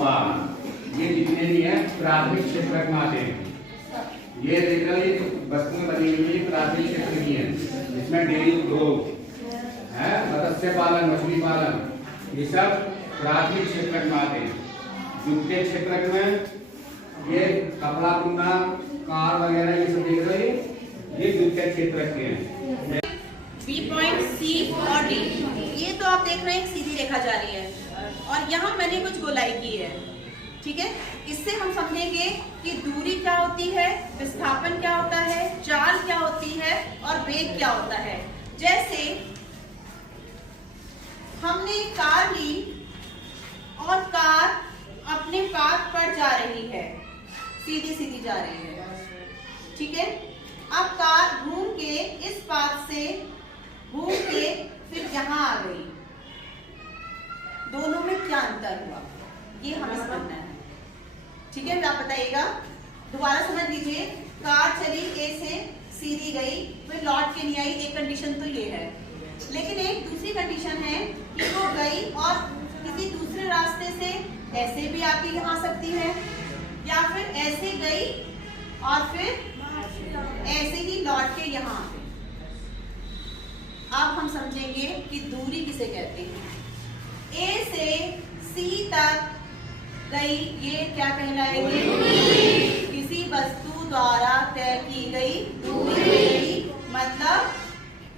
पार ये जितने भी हैं प्राथमिक क्षेत्रक में आते हैं। ये देखिए वस्तुएं बनी हुई प्राथमिक क्षेत्र की हैं, जिसमें डेयरी उद्योग है, मत्स्य पालन, मछली पालन, ये सब प्राथमिक क्षेत्रक में आते हैं। द्वितीय क्षेत्रक में ये कपड़ा बुनना, कार वगैरह ये सब देख रहे हैं, ये द्वितीय क्षेत्रक के हैं। बी पॉइंट, सी और डी, ये तो आप देख रहे हैं एक सीधी रेखा जा रही है और यहाँ मैंने कुछ गोलाई की है, ठीक है। इससे हम समझेंगे कि दूरी क्या होती है, विस्थापन क्या होता है, चाल क्या होती है और वेग क्या होता है। जैसे हमने कार ली और कार अपने पाथ पर जा रही है, सीधी सीधी जा रही है, ठीक है। अब कार घूम के इस पाथ से घूम के फिर यहाँ आ गई, दोनों में क्या अंतर हुआ ये हमें समझना है, ठीक है। आप बताइएगा, दोबारा समझ लीजिए। कार चली ए से सीधी गई, फिर लौट के नहीं आई, एक कंडीशन तो ये है। लेकिन एक दूसरी कंडीशन है कि वो गई और किसी दूसरे रास्ते से ऐसे भी आके यहाँ आ सकती है, या फिर ऐसे गई और फिर ऐसे ही लौट के यहाँ आ गई। अब हम समझेंगे कि दूरी किसे कहते हैं। ए से सी तक गई, ये क्या कहलाएगी? किसी वस्तु द्वारा तय की गई दूरी, मतलब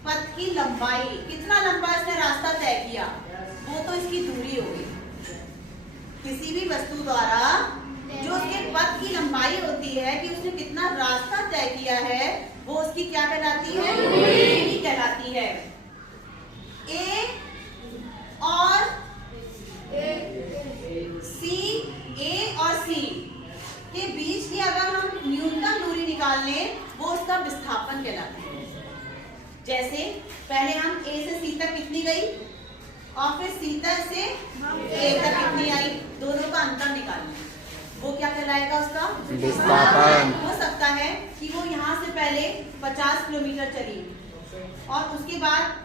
पथ की लंबाई, कितना लंबा इसने रास्ता तय किया वो तो इसकी दूरी होगी। किसी भी वस्तु द्वारा जो उसके पथ की लंबाई होती है कि उसने कितना रास्ता तय किया है, वो उसकी क्या कहलाती है? दूरी कहलाती है। ए और सी, ए और सी के बीच की अगर हम न्यूनतम दूरी निकाल लें, वो उसका विस्थापन कहलाता है। जैसे पहले हम ए से सी तक कितनी गई और फिर सी तक से ए तक कितनी आई, दोनों का अंतर निकालना, वो क्या कहलाएगा? उसका विस्थापन। हो सकता है कि वो यहाँ से पहले 50 किलोमीटर चली और उसके बाद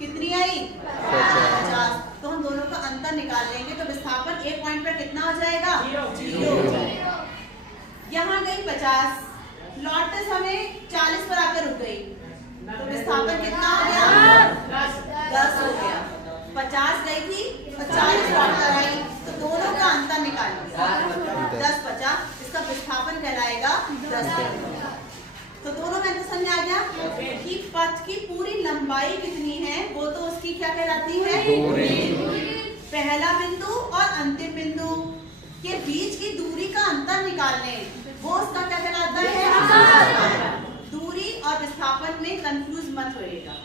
कितनी आई? 50। तो हम दोनों का अंतर निकाल लेंगे तो विस्थापन एक पॉइंट पर कितना हो जाएगा? 0 हो जाएगा। यहाँ गई 50, लौटते समय 40 पर आकर रुक गई, तो विस्थापन कितना हो गया? 10 हो गया। 50 गई थी और 40 लौट कर आई, तो दोनों का अंतर निकाल लिया 10, 50, इसका विस्थापन कहलाएगा 10। तो दोनों में समझ में आ गया कि पथ की पूरी लंबाई कितनी है, वो तो उसकी क्या कहलाती है? पहला बिंदु और अंतिम बिंदु के बीच की दूरी का अंतर निकालने, वो उसका क्या कहलाता है? दूरी और विस्थापन में कंफ्यूज मत होइएगा।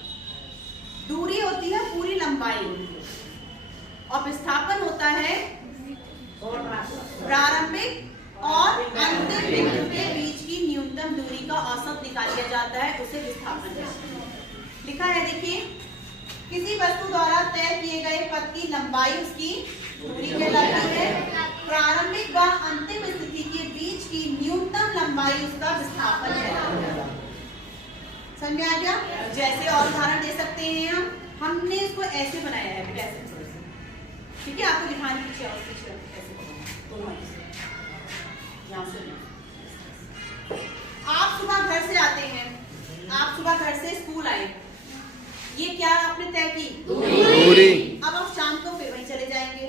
दूरी होती है पूरी लंबाई और विस्थापन होता है प्रारंभिक और अंतिम बिंदु के बीच की न्यूनतम दूरी का औसत निकाल लिया जाता है, उसे विस्थापन कहते हैं। लिखा है, देखिए, किसी वस्तु द्वारा तय किए गए पथ की लंबाई उसकी दूरी कहलाती है। प्रारंभिक व अंतिम स्थिति के बीच की न्यूनतम लंबाई उसका विस्थापन कहलाता है। समझ में आ गया? जैसे और उदाहरण दे सकते हैं हमने इसको ऐसे बनाया है, कैसे, ठीक है। आपको दिखाने की इच्छा आप सुबह घर से आते हैं, आप सुबह घर से स्कूल आए, ये क्या आपने तय की? दूरी। अब आप शाम को फिर वहीं चले जाएंगे,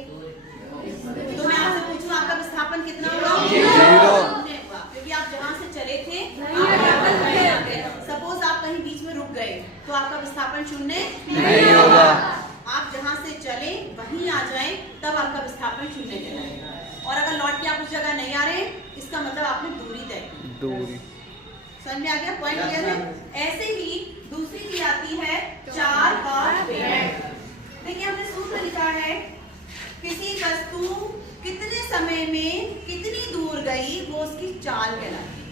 तो मैं आपसे पूछूं आपका विस्थापन कितना हुआ? 0, क्योंकि आप जहाँ से चले थे सपोज आप कहीं बीच में रुक गए तो आपका विस्थापन 0 नहीं होगा। आप जहाँ से चले वहीं आ जाएं तब आपका विस्थापन 0 कहलाएगा। और अगर लौट के आप उस जगह नहीं आ रहे, इसका मतलब आपने दूरी तय की। दूरी समझ में आ गया? पॉइंट क्लियर है? ऐसे ही दूसरी चीज आती है चाल और वेग। देखिए, हमने सूत्र लिखा है, किसी वस्तु कितने समय में कितनी दूर गई, वो उसकी चाल कहलाती है।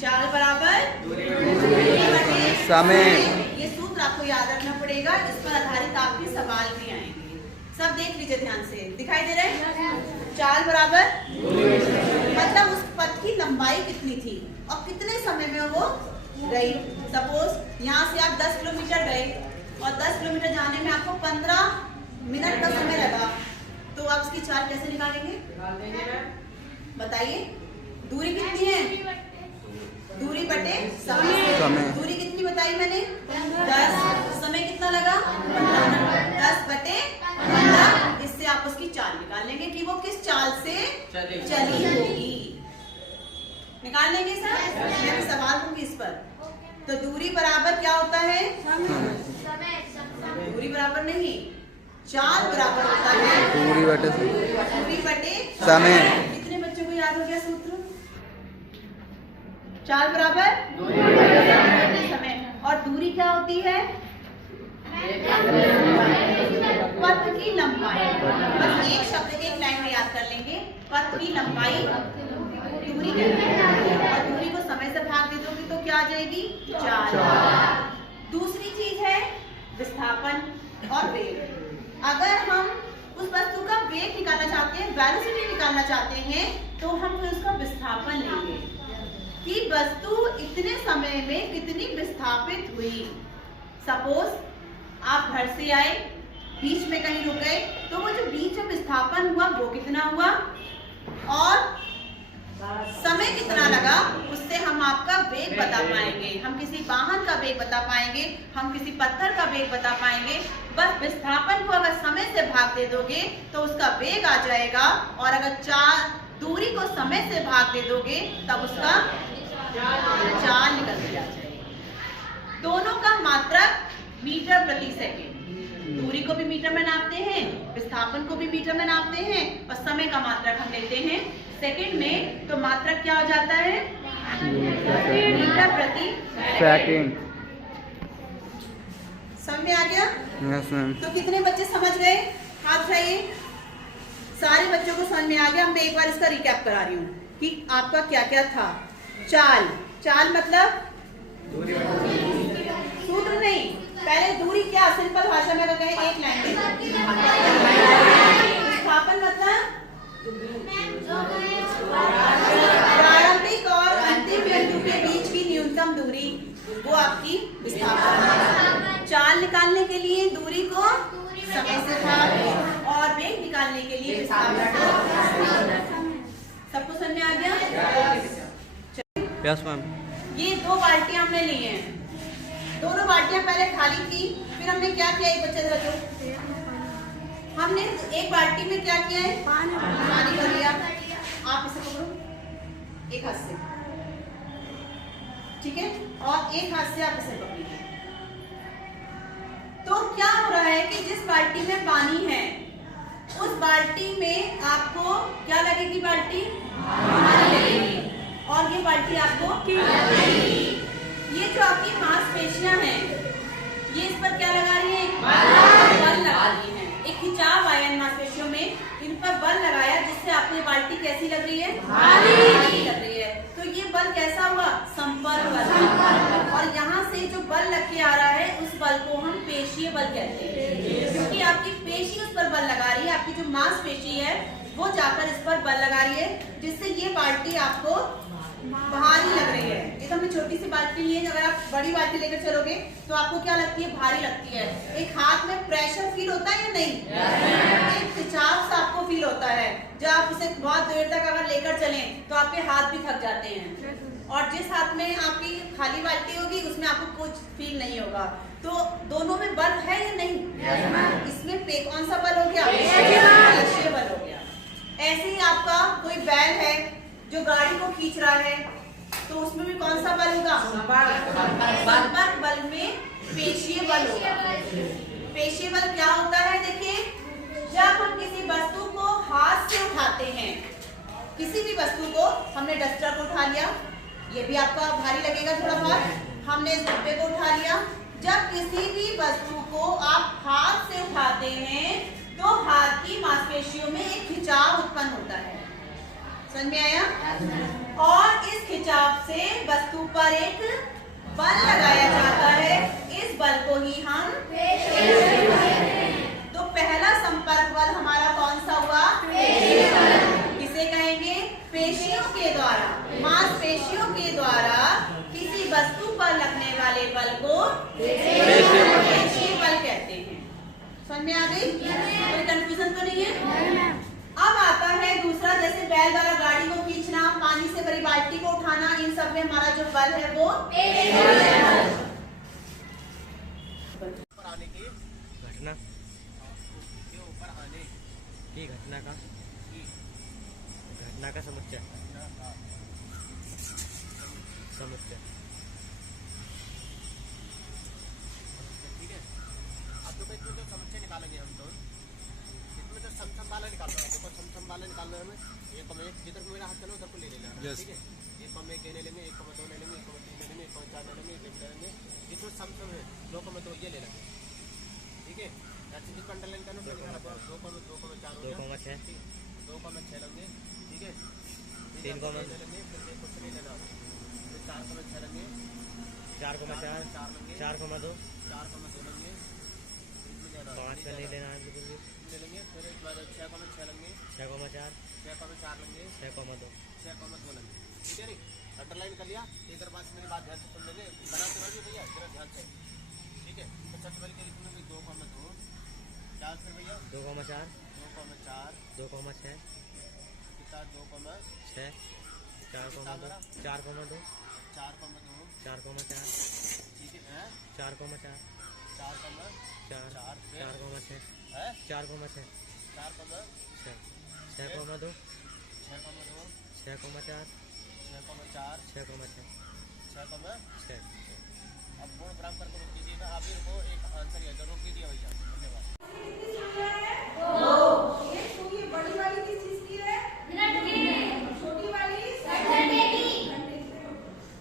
चाल बराबर दूरी समय। ये सूत्र आपको याद रखना पड़ेगा, इस पर आधारित आपके सवाल भी आएंगे। सब देख लीजिए ध्यान से, दिखाई दे रहे हैं? चाल बराबर मतलब उस पथ की लंबाई कितनी थी और कितने समय में वो गई। सपोज यहाँ से आप 10 किलोमीटर गए और 10 किलोमीटर जाने में आपको 15 मिनट का समय लगा, तो आप उसकी चाल कैसे निकालेंगे? बताइए, दूरी कितनी है? दूरी बटे समय। दूरी कितनी बताई मैंने? 10। समय कितना लगा? 10 बटे 15। इससे आप उसकी चाल निकाल लेंगे कि वो किस चाल से चली होगी। निकाल लेंगे सर? मैं भी सवाल दूंगी इस पर। तो दूरी बराबर क्या होता है? दूरी बराबर नहीं, चाल बराबर होता है दूरी बटे समय। कितने बच्चों को याद हो गया सूत्र? चाल बराबर समय। और दूरी क्या होती है? पथ की लंबाई। बस एक शब्द एक लाइन में याद कर लेंगे, पथ की लंबाई दूरी कहते हैं। और दूरी को समय से भाग दे दोगे तो क्या आ जाएगी? चाल। दूसरी चीज है विस्थापन और वेग। अगर हम उस वस्तु का वेग निकालना चाहते हैं, वेलोसिटी निकालना चाहते हैं, तो हम फिर उसका विस्थापन लेंगे कि वस्तु इतने समय में कितनी विस्थापित हुई। सपोज आप घर से आए, बीच में कहीं रुक गए, तो वो जो बीच में विस्थापन हुआ वो कितना हुआ और समय कितना लगा, उससे हम आपका वेग बता पाएंगे। हम किसी वाहन का वेग बता पाएंगे, हम किसी पत्थर का वेग बता पाएंगे। बस विस्थापन को अगर समय से भाग दे दोगे तो उसका वेग आ जाएगा, और अगर दूरी को समय से भाग दे दोगे तब उसका चाल निकल के आ जाएगी। दोनों का मात्रक मीटर प्रति सेकेंड। दूरी को भी मीटर में नापते हैं, विस्थापन को भी मीटर में नापते हैं, और समय का मात्रक हम लेते हैं सेकंड में। तो मात्रक क्या हो जाता है? मीटर प्रति सेकंड। समझ में आ गया? Yes ma'am. तो कितने बच्चे समझ गए? हाथ उठाइए। सारे बच्चों को समझ में आ गया। मैं एक बार इसका रिकैप करा रही हूँ कि आपका क्या क्या था। चाल, चाल मतलब सूत्र नहीं, पहले दूरी क्या, सिंपल भाषा में अगर कहें एक लाइन में। विस्थापन मतलब प्रारंभिक और अंतिम बिंदु के बीच की न्यूनतम दूरी, वो आपकी विस्थापन है। चाल निकालने के लिए दूरी को समय से भाग, और वेग निकालने के लिए विस्थापन। सबको समझ में आ गया? Yes ma'am. ये 2 बाल्टियां हमने ली हैं। दोनों बाल्टियां पहले खाली थी, फिर हमने क्या किया? एक बच्चे से हमने एक बाल्टी में क्या किया है? पानी भर लिया। आप इसे पकड़ो एक हाथ से, ठीक है, और एक हाथ से आप इसे पकड़िए। तो क्या हो रहा है कि जिस बाल्टी में पानी है उस बाल्टी में आपको क्या लगेगी? बाल्टी लगेगी, और ये बाल्टी आपको ये जो आपकी मांसपेशियां हैं, ये इस पर क्या लगा रही है? बल लगा रही है। एक खिंचाव आया इन मांसपेशियों में, इन पर बल लगाया, जिससे आपको ये बाल्टी कैसी लग रही है? भारी लग रही है। तो ये बल कैसा हुआ? संपर्क बल। और यहाँ से जो बल लग के आ रहा है उस बल को हम पेशीय बल कहते हैं, क्योंकि आपकी पेशी उस पर बल लगा रही है। आपकी जो मांसपेशी है वो जाकर इस पर बल लगा रही है, जिससे ये बाल्टी आपको भारी लग रही है। ये तो हमने छोटी सी बाल्टी ली है, अगर आप बड़ी बाल्टी लेकर चलोगे तो आपको क्या लगती है? भारी लगती है। एक हाथ में प्रेशर फील होता है या नहीं? एक खिंचाव सा आपको फील होता है। जब आप उसे बहुत देर तक अगर लेकर चलें तो आपके हाथ भी थक जाते हैं, और जिस हाथ में आपकी खाली बाल्टी होगी उसमें आपको कुछ फील नहीं होगा। तो दोनों में बल है या नहीं? इसमें कौन सा बल हो गया? पेशीय बल हो गया। ऐसे ही आपका कोई बैल है जो गाड़ी को खींच रहा है, तो उसमें भी कौन सा बल होगा? संपर्क बल में पेशीय बल होगा। पेशीय बल क्या होता है? देखिए, जब हम किसी वस्तु को हाथ से उठाते हैं, किसी भी वस्तु को, हमने डस्टर को उठा लिया, ये भी आपका भारी लगेगा थोड़ा बहुत। हमने इस डब्बे को उठा लिया। जब किसी भी वस्तु को आप हाथ से उठाते हैं तो हाथ की मांसपेशियों में एक खिंचाव उत्पन्न होता है। समझ में आया? और इस खिंचाव से वस्तु पर एक बल लगाया जाता है। इस बल को ही हम तो पहला संपर्क बल हमारा कौन सा हुआ? किसे कहेंगे? पेशियों के द्वारा, मांसपेशियों के द्वारा किसी वस्तु पर लगने वाले बल को पेशीय बल कहते हैं। समझ समझ में आ गई? कोई कंफ्यूजन तो नहीं है? अब आता है दूसरा, जैसे बैल द्वारा गाड़ी को खींचना, पानी से भरी बाल्टी को उठाना, इन सब में हमारा जो बल है वो घटना के ऊपर आने की घटना का समुच्चय ठीक है। अब तो इसमें जो समुच्चय निकालेंगे हम तो इसमें तो सम वाला निकाल रहे हैं। देखो सम वाला निकालना है हमें। एक कम एक जिधर मेरा हाथ चलो उधर को ले लेना है। ठीक है। 1 1 ले लेंगे, 1 2 ले लेंगे, 1 3 ले लेंगे, 1 4 ले लेंगे, 1 ले लेंगे। जिसमें सम है 2 2 ये ले लेंगे। ठीक है। ऐसे जिस अंडरलाइन करना तो निकाल रहा है 2 4 हो गया। 2 6 लेंगे। ठीक है। 3 ले लेंगे, फिर एक कुछ नहीं लेना। फिर 4 6 लेंगे, 4 4 लेंगे, 4 2 4 2 लेंगे, 5 का नहीं लेना है बिल्कुल भी। ले लेंगे। फिर एक बार 6 लेंगे, 6 4 6 4 लेंगे, 6 2 6 2 लेंगे। ठीक है नहीं? अंडरलाइन कर लिया। इधर बात मेरी बात ध्यान से सुन लेंगे, बनाते रहोगे भैया जरा ध्यान से। ठीक है। तो सबसे पहले क्या लिखूंगा? 2 2 क्या फिर भैया 2 4 2 4 2 6 कितना 2 6 4 2 4 2 4 2 4 4 ठीक है। 4 4 4 4 4 4 4 6 है 4 6 4 6 2 6 4 6 2 6 4 4 6 6 6 अब गुण बराबर को रोक दीजिएगा। आप ही को एक आंसर है रोक दीजिए भैया। धन्यवाद। ये बड़ी वाली किस चीज की है? छोटी वाली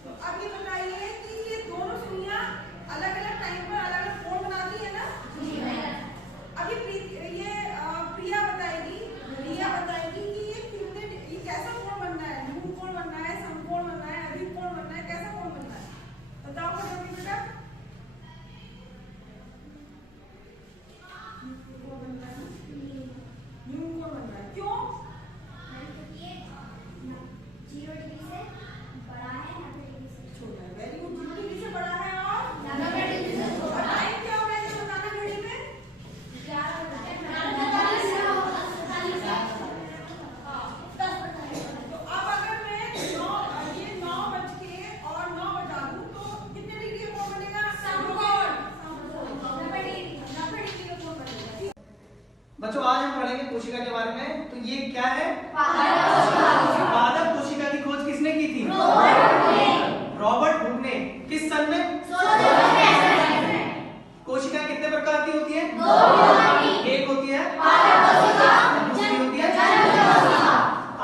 तो अब ये बताइए कि ये दोनों सुइयां अलग अलग टाइम पर अलग अलग कोण बनाती है ना? अभी प्रिया बताएगी कि ये कैसा कोण बनना है? लघु कोण बनना है, समकोण बनना है, अधिक कोण बनना है, कैसा कोण बनना है? बताओ बेटा। क्यों? छोटा है, वेरी गुड। 0 डिग्री से बड़ा है और टाइम क्या होगा ये बताना घड़ी में? तो अब अगर मैं 9 बज के और 9 बजा दूं तो कितने डिग्री का कोण बनेगा? समकोण। 90 डिग्री का कोण बनेगा। बच्चों आज हम पढ़ेंगे कोशिका के बारे में। तो ये क्या है? पादप कोशिका की खोज किसने की थी? रॉबर्ट हुक ने। किस सन में? कोशिका कितने प्रकार की होती है? एक होती है, दूसरी होती है।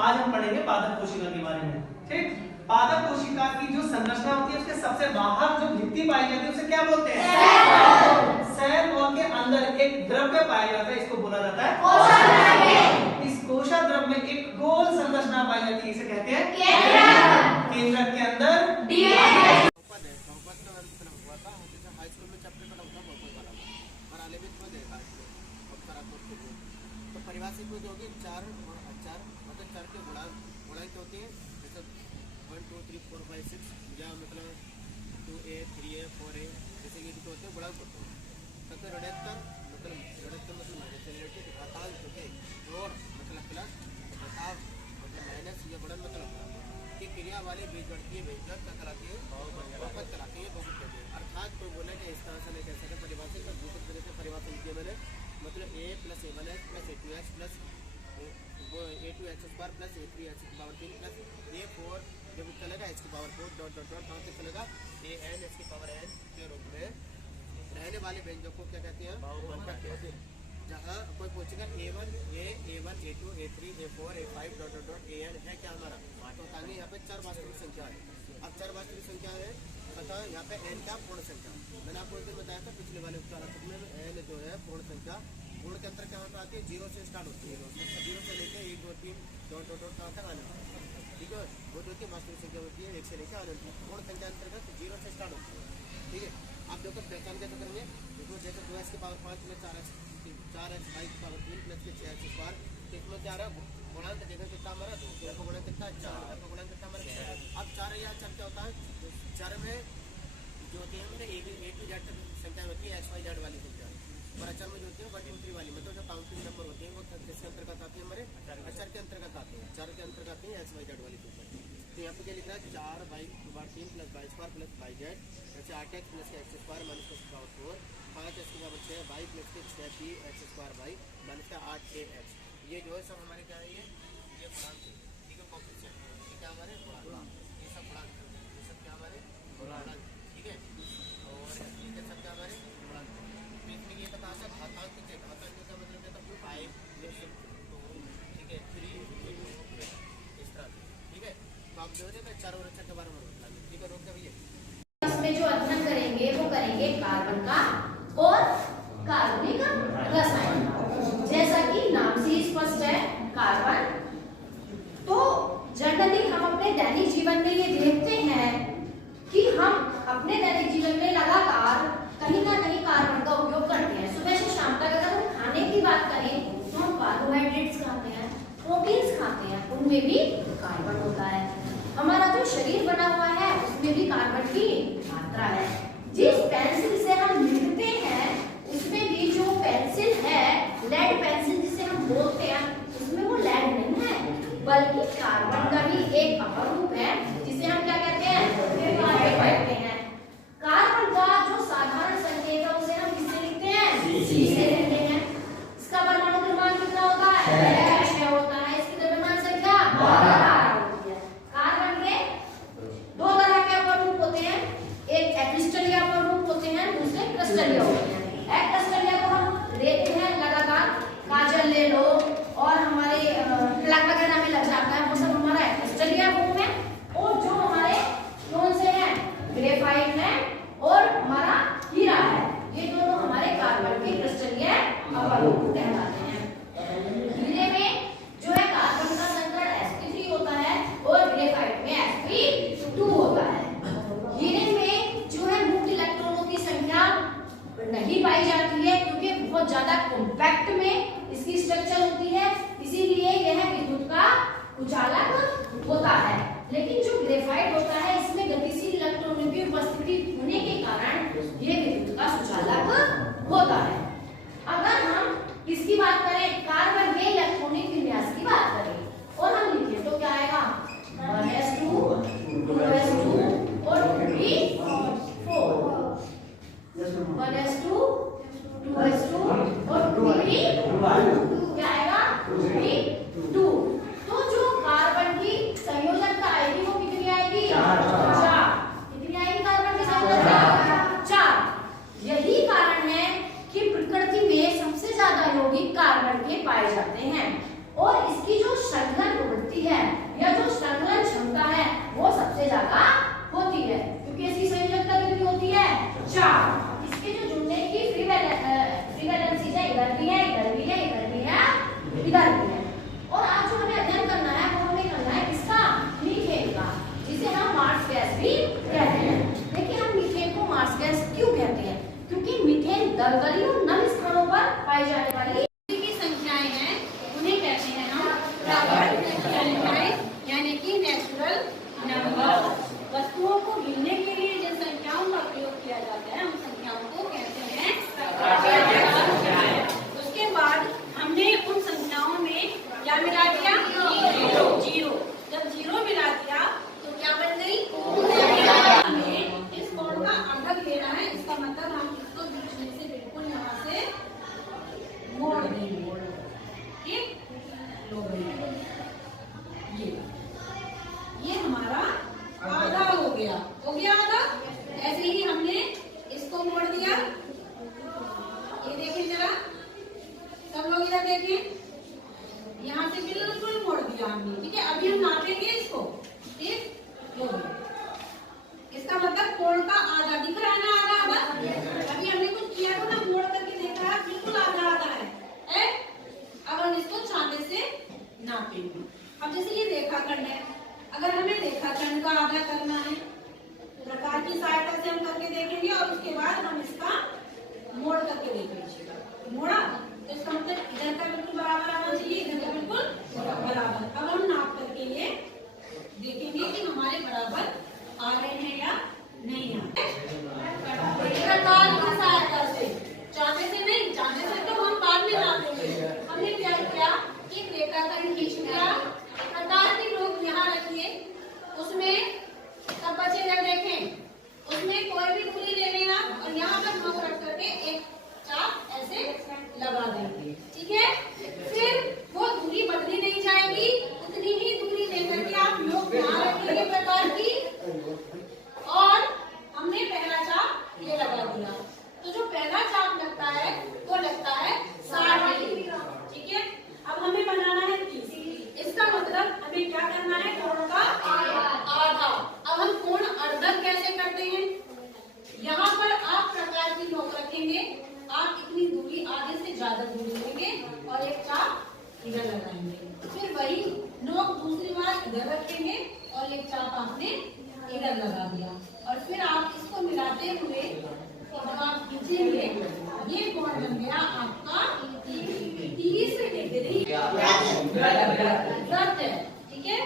आज हम पढ़ेंगे पादप कोशिका के बारे में। ठीक। पादप कोशिका की जो संरचना होती है उसके सबसे बाहर जो भित्ति पाई जाती है उसे क्या बोलते हैं? सेल वॉल के अंदर एक द्रव्य पाया जाता है, इसको बोला जाता है। इस कोशा द्रव्य में एक गोल संरचना पाई जाती है, इसे कहते हैं केंद्रक के अंदर बहुपद है। बहुपद का मतलब हुआ था जैसे हाई स्कूल में चैप्टर पढ़ा होता बहुपद वाला और आले में तो देखा तो परिभाषित में जो होगी 4 और 4 मतलब 4 के गुणांक होते हैं। जैसे 1 2 3 4 5 6 या मतलब 2a 3a 4a जैसे ये होते हैं गुणांक होते हैं। तथा ऋणात्मक मतलब रिलेटिव घातांक होते हैं। जोड़ मतलब प्लस, घटाव मतलब माइनस, या गुणन मतलब की क्रिया वाले बीजगणितीय व्यंजक क्या कहलाती है? बहुपद कहलाती है, बहुपद कहते हैं। अर्थात कोई बोले कि इस तरह से नहीं कह सकते परिभाषित का दूसरे तरह से परिभाषित किया मैंने मतलब a + a1x + a2x + a2x² + a3x³ + a4 जब चलेगा x⁴ ... कहाँ तक चलेगा? an xn के रूप में रहने वाले व्यंजक को क्या कहते हैं? बहुपद कहते हैं। जहाँ कोई पूछेगा a1 a2 a3 a4 a5 ... an है क्या हमारा? तो ताकि यहाँ पे 4 वास्तविक संख्या है। अब 4 वास्तविक संख्या है तथा यहाँ पे n क्या? पूर्ण संख्या। मैंने आपको एक दिन बताया था पिछले वाले उपचारात्मक में n जो है पूर्ण संख्या पूर्ण के अंतर कहाँ पे आती है? 0 से स्टार्ट होती है। 0 से लेकर 1 2 3 ... कहाँ तक आने वाला है? ठीक है। वो जो होती है वास्तविक संख्या होती है 1 से लेकर आने वाली। पूर्ण संख्या अंतर्गत 0 से स्टार्ट होती है। ठीक है। आप देखो पहचान कैसे करेंगे? देखो जैसे 2x की पावर 5 में 4x y की पावर 3 प्लस 6x² तो इसमें क्या रहा? गुणांक देखो कितना हमारा 2 का गुणांक कितना 4 का गुणांक कितना हमारा 6। अब 4 या 4 क्या होता है? 4 में जो होती है मतलब a to z संख्या होती है x y z वाली संख्या। और अचार में जो होती है 1 2 3 वाली मतलब जो काउंटिंग नंबर होते हैं वो किसके अंतर्गत आते हैं, हमारे अचार के अंतर्गत आते हैं। अचार के अंतर्गत आते हैं एक्स वाई जेड वाली के ऊपर। तो यहाँ पे क्या लिखा है 4 by 3 plus Y square plus Y Z, ऐसे 8x plus X square minus X power 4, 5x के बराबर 6 Y plus 6 X square Y minus 8 X. ये जो है सब हमारे क्या है, ये गुणांक है, ठीक है, कोएफिशिएंट, ये क्या हमारे गुणांक, ये सब गुणांक, ये सब क्या हमारे गुणांक, ठीक है। और ये सब क्या हमारे गुणांक। इसमें ये पता है घातांक के, घातांक का मतलब क्या था 5 ठीक है 3 इस तरह, ठीक है। तो आप जो है 4 और 6 के बारे में बताएंगे, ठीक है। रोक क्या भैया, इसमें जो अध्ययन करेंगे वो करेंगे कार्बन का और कार्बनिक रसायन। जैसा कि नाम से ही स्पष्ट है कार्बन, तो जनरली हम अपने दैनिक जीवन में ये देखते हैं कि हम अपने दैनिक जीवन में लगातार कहीं ना कहीं कार्बन का उपयोग करते हैं। सुबह से शाम तक अगर हम खाने की बात करें तो हम कार्बोहाइड्रेट्स खाते हैं, प्रोटीन्स खाते हैं, उनमें भी कार्बन होता है। हमारा जो शरीर बना हुआ है उसमें भी कार्बन की मात्रा है। जिस पेंसिल से हम लिखते हैं उसमें भी जो पेंसिल है, लेड पेंसिल जिसे हम बोलते हैं, उसमें वो लेड नहीं है बल्कि कार्बन का ही एक अपरूप है जिसे हम क्या कहते हैं, ग्रेफाइट कहते हैं। कार्बन का जो साधारण संकेत है उसे हम किससे लिखते हैं, सी से लिखते हैं। इसका परमाणु क्रमांक कितना होता है, 6 होता है। इसकी द्रव्यमान संख्या 12 होती है। कार्बन के 2 तरह के अपरूप होते हैं, एक एपिस्टलीय अपरूप होते हैं, दूसरे क्रिस्टलीय होते हैं। एपिस्टलीय को हम लेते हैं लगातार, काजल ले लो और हमारे प्लग वगैरह में लग जाता है, वो सब हमारा एपिस्टलीय रूप है। और जो हमारे कौन से हैं, ग्रेफाइट है और हमारा हीरा है, ये दोनों हमारे कार्बन के क्रिस्टलीय अपरूप कहलाते हैं। हीरे में जो है कार्बन का संकरण sp3 होता है और ग्रेफाइट में sp2 होता है। हीरे में जो है मुक्त इलेक्ट्रॉनों की संख्या नहीं पाई जाती है क्योंकि बहुत ज्यादा कॉम्पैक्ट में इसकी स्ट्रक्चर होती है, इसीलिए यह विद्युत का कुचालक होता है। लेकिन जो ग्रेफाइट होता है इसमें गतिशील इलेक्ट्रॉनों की उपस्थिति होने के कारण यह विद्युत का सुचालक होता है। अगर हम किसकी बात करें, कार्बन के इलेक्ट्रॉनिक विन्यास की बात करें और हम लिखें तो क्या आएगा, 1s2 2s2 और 3p4, 1s2 2s2 और 3p1 क्या आएगा, 3p2। तो जो कार्बन की संयोजकता आएगी वो कितनी आएगी, 4। कितनी आएगी कार्बन की संयोजकता, 4। यही कारण है कि प्रकृति में सबसे ज्यादा यौगिक कार्बन के पाए जाते हैं और इसकी जो संघनन प्रवृत्ति है या जो संघनन क्षमता है वो सबसे ज्यादा होती है क्योंकि इसकी संयोजकता कितनी होती है, 4। इसके जो जुड़ने की फ्री वैलेंसी है, इधर भी है, इधर भी है, इधर भी है, इधर भी है। और आज जो हमें अध्ययन करना है वो हमें करना है किसका, मीथेन का, जिसे हम मार्स गैस भी कहते हैं। लेकिन हम मीथेन को मार्स गैस क्यों कहते हैं, क्योंकि मीथेन दलदली और नम स्थानों पर पाई जाने वाली की संख्याएं हैं, उन्हें कहते हैं हम प्राकृतिक संख्याएं यानी कि नेचुरल नंबर। वस्तुओं को गिनने के लिए जिन संख्याओं का प्रयोग किया जाता है उन संख्याओं को कहते हैं प्राकृतिक संख्याएं। उसके बाद हमने उन संख्याओं में क्या मिला दिया, जीरो। जब जीरो मिला दिया तो क्या बन गई, हमें इस कोण का अंडक लेना है। इसका मतलब हम इसको बीच में से बिल्कुल यहाँ से मोड़ देंगे, ठीक। ये हमारा आधा हो गया आधा। ऐसे ही हमने इसको मोड़ दिया, ये देखें जरा, सब लोग इधर देखें, यहाँ से बिल्कुल मोड़ दिया हमने, ठीक है। अभी हम नापेंगे इसको, ठीक। इसका मतलब कोण का आधा दिख रहा है ना, आधा। अभी हमने कुछ किया तो ना, मोड़ करके देखा है, बिल्कुल आधा है? अब हम इसको छाने से नापेंगे। अब जैसे ये रेखाखंड है, अगर हमें रेखाखंड का आधा करना है प्रकार की सहायता से हम करके देखेंगे और उसके बाद हम इसका मोड़ करके देखेंगे। मोड़ा तो इसका मतलब इधर का बिल्कुल बराबर आना चाहिए, इधर का बिल्कुल बराबर। अब हम नाप करके ये देखेंगे कि हमारे बराबर आ रहे हैं या नहीं आ रहे। प्रकार की सहायता से, चाहते से नहीं, इधर रखेंगे और एक चाप आपने इधर लगा दिया और फिर आप इसको मिलाते हुए जब आप खींचेंगे ये कौन बन गया आपका 30 डिग्री व्रत है, ठीक है।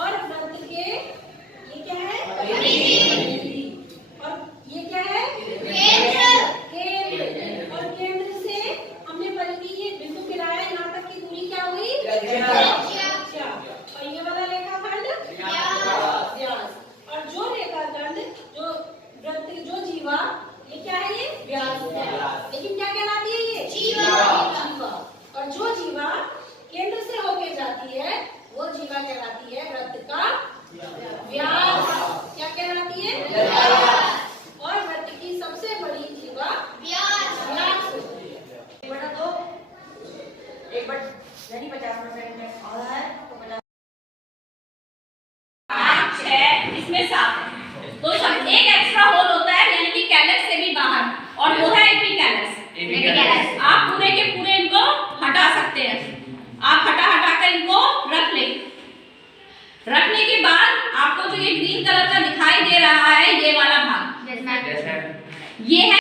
और व्रत के ये क्या है और ये क्या है केंद्र। और केंद्र से हमने बल्कि ये बिंदु गिराया, यहाँ तक की दूरी क्या हुई और ये वाला रेखाखंड व्यास। और जो रेखाखंड जो वृत्त जो जीवा ये क्या है, ये व्यास है, लेकिन क्या कहलाती है ये जीवा। और जो जीवा केंद्र से होके जाती है वो जीवा कहलाती है वृत्त का व्यास। क्या कहलाती है और वृत्त की सबसे बड़ी जीवा व्यास होती है। बटा 2 1 बट यानी 50% में और है तो 6 इसमें 7 तो एक एक्स्ट्रा होल होता है यानी कि कैलस से भी बाहर और वो है एपिकैलस। आप पूरे के पूरे इनको हटा सकते हैं, आप हटा कर इनको रख लें। रखने के बाद आपको जो ये ग्रीन कलर का दिखाई दे रहा है ये वाला भाग ये है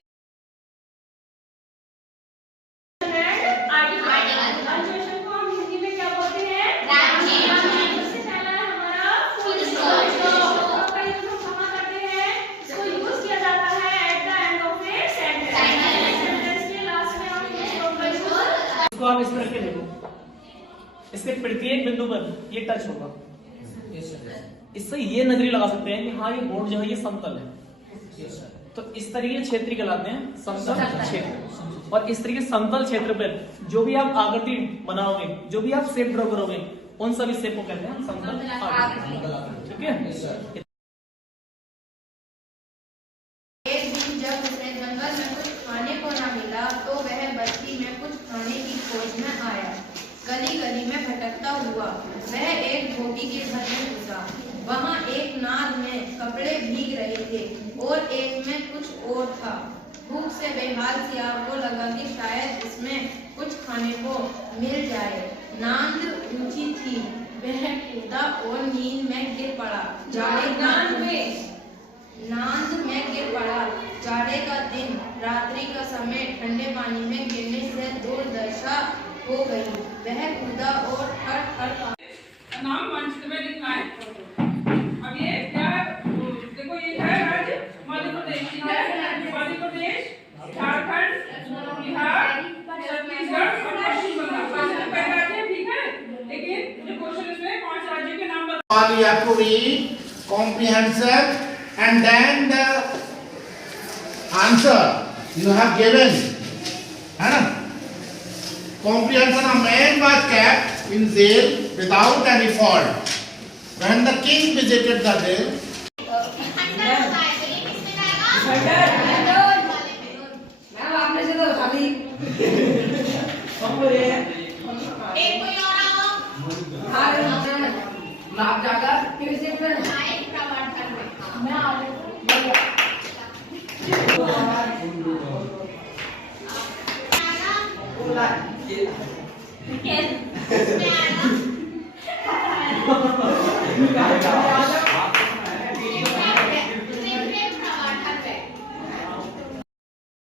पंक्चुएशन को हम हिंदी में क्या बोलते हैं? सबसे पहला है हमारा फुल स्टॉप। कई लोग कहाँ करते हैं इसको यूज किया जाता है at the end of a sentence के लास्ट में हम इसको आप इस करके देखो, इसके प्रत्येक बिंदु पर ये टच होगा, इससे ये नजरिया लगा सकते हैं कि हाँ ये बोर्ड जो है ये समतल है। तो इस तरीके क्षेत्र कहलाते हैं समतल क्षेत्र। और इस तरीके समतल क्षेत्र पर जो भी आप आकृति बनाओगे, जो भी आप शेप ड्रॉ करोगे, उन सभी शेप को कहते हैं समतल आकृति, ठीक है। एक दिन जब उसे जंगल में कुछ खाने को न मिला तो वह बस्ती में कुछ खाने की खोज में आया। गली गली में भटकता हुआ वह एक धोबी के घर में घुसा। वहाँ एक नाद में कपड़े भीग रहे थे और एक में कुछ और था। भूख से बेहाल सियाह को लगा कि शायद इसमें कुछ खाने को मिल जाए। नाद ऊंची थी, वह कूदा और नींद में गिर पड़ा। नांद में गिर पड़ा। जाड़े का दिन, रात्रि का समय, ठंडे पानी में गिरने से दुर्दशा हो गई। वह कूदा और हर नाम मंच में लिखना है। अब ये क्या देखो, ये है राज्य मध्य प्रदेश, ठीक है। मध्य प्रदेश, झारखंड, बिहार, छत्तीसगढ़ और पश्चिम बंगाल पहले राज्य, ठीक है। लेकिन जो क्वेश्चन इसमें 5 राज्यों के नाम बता। All you have to read comprehension and then the answer you have given, है ना? Comprehension, a man was kept in jail without any fault. When the king visited the jail, Yes.